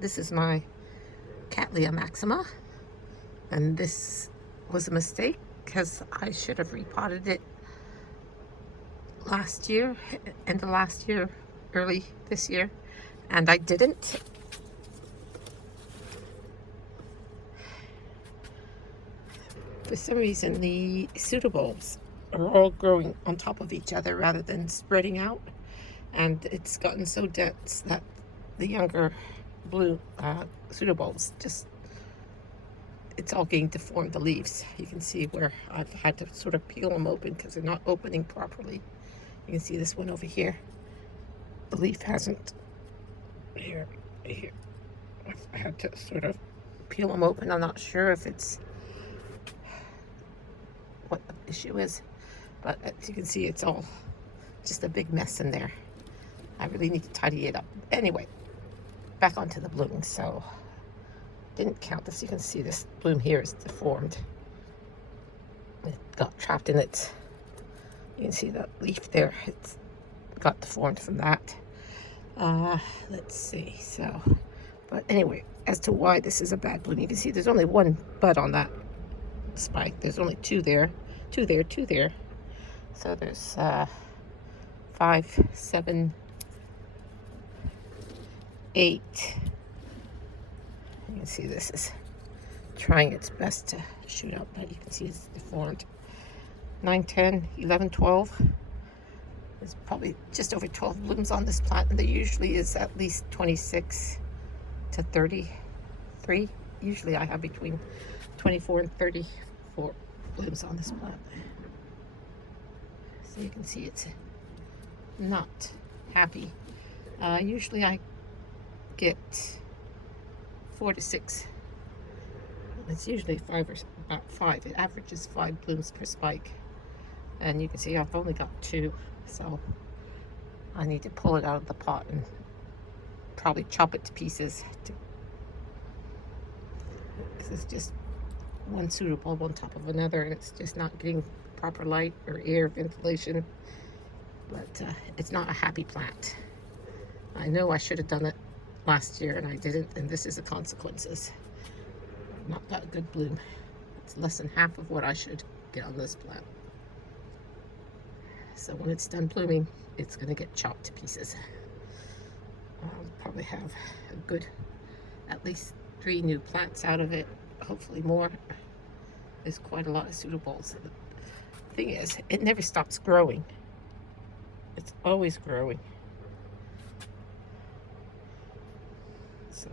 This is my Cattleya maxima, and this was a mistake because I should have repotted it last year, end of last year, early this year, and I didn't. For some reason, the pseudobulbs are all growing on top of each other rather than spreading out, and it's gotten so dense that the younger blue pseudobulbs it's all getting deformed, the leaves. You can see where I've had to sort of peel them open because they're not opening properly. You can see this one over here. The leaf hasn't, here. I had to sort of peel them open. I'm not sure if it's what the issue is, but as you can see, it's all just a big mess in there. I really need to tidy it up. Anyway, back onto the blooming. So didn't count this. You can see this bloom here is deformed. It got trapped in it. You can see that leaf there. It's got deformed from that. Let's see. So, but anyway, as to why this is a bad bloom, you can see there's only one bud on that spike. There's only two there, two there, two there. So there's 5, 7, 8. You can see this is trying its best to shoot out, but you can see it's deformed. 9, 10, 11, 12. There's probably just over 12 blooms on this plant, and there usually is at least 26 to 33. Usually I have between 24 and 34 blooms on this plant. So you can see it's not happy. Usually I get 4 to 6. It's usually 5 or about 5. It averages 5 blooms per spike. And you can see I've only got 2, so I need to pull it out of the pot and probably chop it to pieces. This is just one pseudobulb on top of another, and it's just not getting proper light or air ventilation. But it's not a happy plant. I know I should have done it last year and I didn't, and this is the consequences. I've not got a good bloom. It's less than half of what I should get on this plant. So when it's done blooming, it's going to get chopped to pieces. I'll probably have a good, at least 3 new plants out of it, hopefully more. There's quite a lot of pseudobulbs. The thing is, it never stops growing. It's always growing. So,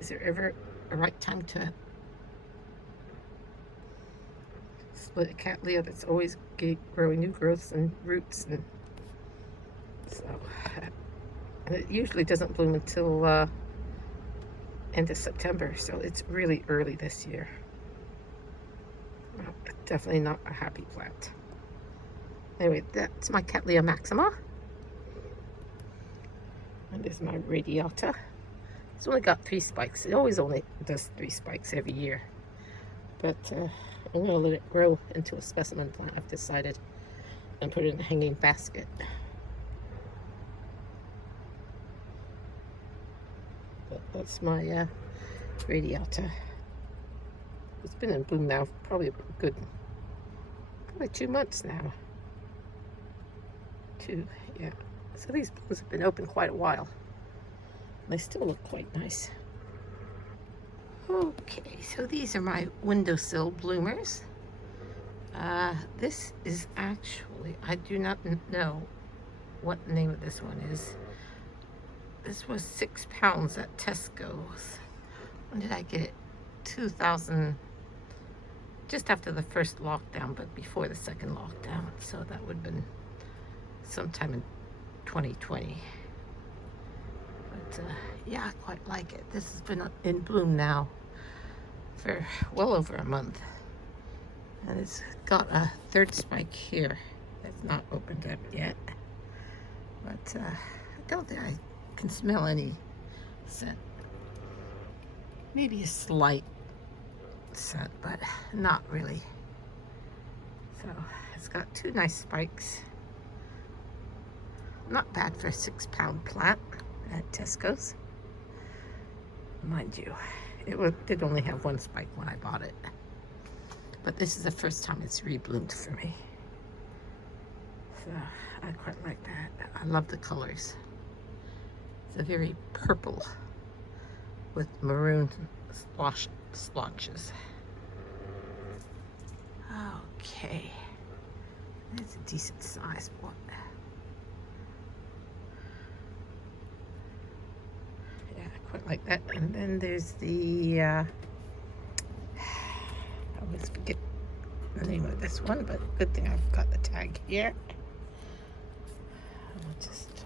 is there ever a right time to split a Cattleya that's always growing new growths and roots? And so, and it usually doesn't bloom until end of September, so it's really early this year. Well, definitely not a happy plant. Anyway, that's my Cattleya maxima. And there's my Radiata. It's only got 3 spikes. It always only does 3 spikes every year. But I'm going to let it grow into a specimen plant, I've decided, and put it in a hanging basket. But that's my Radiata. It's been in bloom now for probably 2 months now. 2, yeah. So these blooms have been open quite a while. They still look quite nice. Okay, so these are my windowsill bloomers. This is actually, I do not know what the name of this one is. This was £6 at Tesco's. When did I get it? 2000, just after the first lockdown, but before the second lockdown. So that would have been sometime in 2020. But yeah, I quite like it. This has been in bloom now for well over a month. And it's got a 3rd spike here that's not opened up yet. But I don't think I can smell any scent. Maybe a slight scent, but not really. So it's got 2 nice spikes. Not bad for a £6 plant at Tesco's. mind you. Did only have one spike when I bought it. But this is the first time it's rebloomed for me. So I quite like that. I love the colors. It's a very purple with maroon splotches. Okay. It's a decent size one. Yeah, I quite like that. And then there's the, I always forget the name of this one, but good thing I've got the tag here. I'll just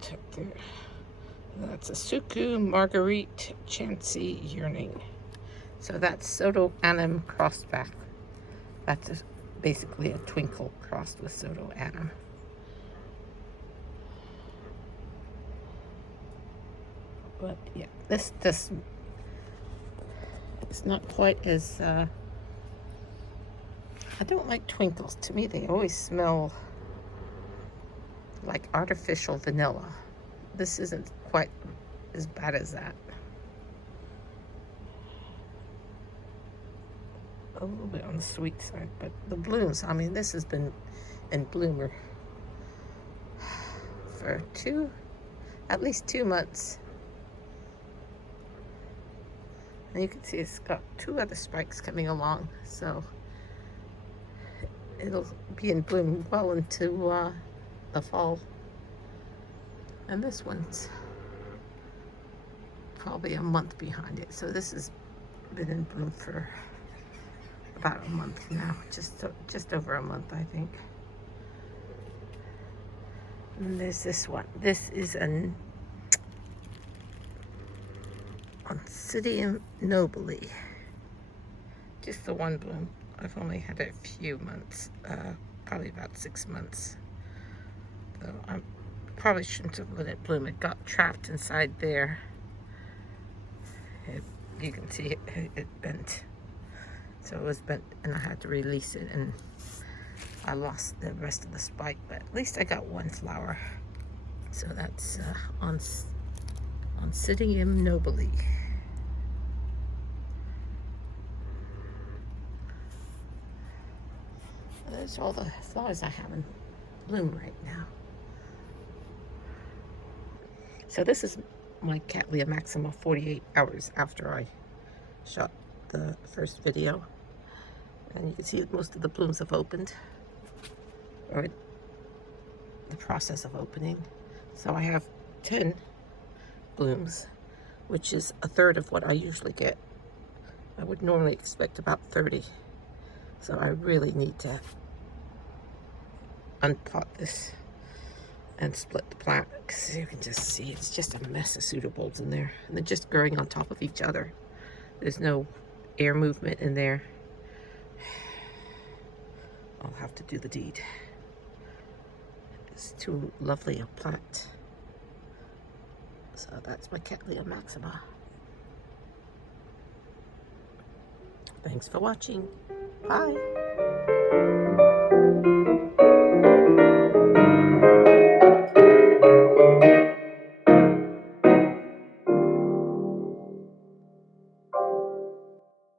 check there. That's a Suku Marguerite Chancy Yearning. So that's pseudoanum crossed back. That's basically a twinkle crossed with pseudoanum. But yeah, this it's not quite as, I don't like twinkles. To me, they always smell like artificial vanilla. This isn't quite as bad as that. A little bit on the sweet side, but the blooms, I mean, this has been in bloomer for at least 2 months. And you can see it's got 2 other spikes coming along, so it'll be in bloom well into the fall. And this one's probably a month behind it, so this has been in bloom for about a month now, just over a month, I think. And there's this one. This is an Oncidium nobile. Just the one bloom. I've only had it a few months, probably about 6 months. So I probably shouldn't have let it bloom. It got trapped inside there. You can see it bent. So it was bent and I had to release it and I lost the rest of the spike, but at least I got one flower. So that's Oncidium nobile. Those are all the flowers I have in bloom right now. So this is my Cattleya maxima 48 hours after I shot the first video. And you can see most of the blooms have opened, or the process of opening. So I have 10 blooms, which is a third of what I usually get. I would normally expect about 30. So I really need to unpot this and split the plant, because you can just see it's just a mess of pseudobulbs in there. And they're just growing on top of each other. There's no air movement in there. I'll have to do the deed. It's too lovely a plant. So that's my Cattleya maxima. Thanks for watching. Bye.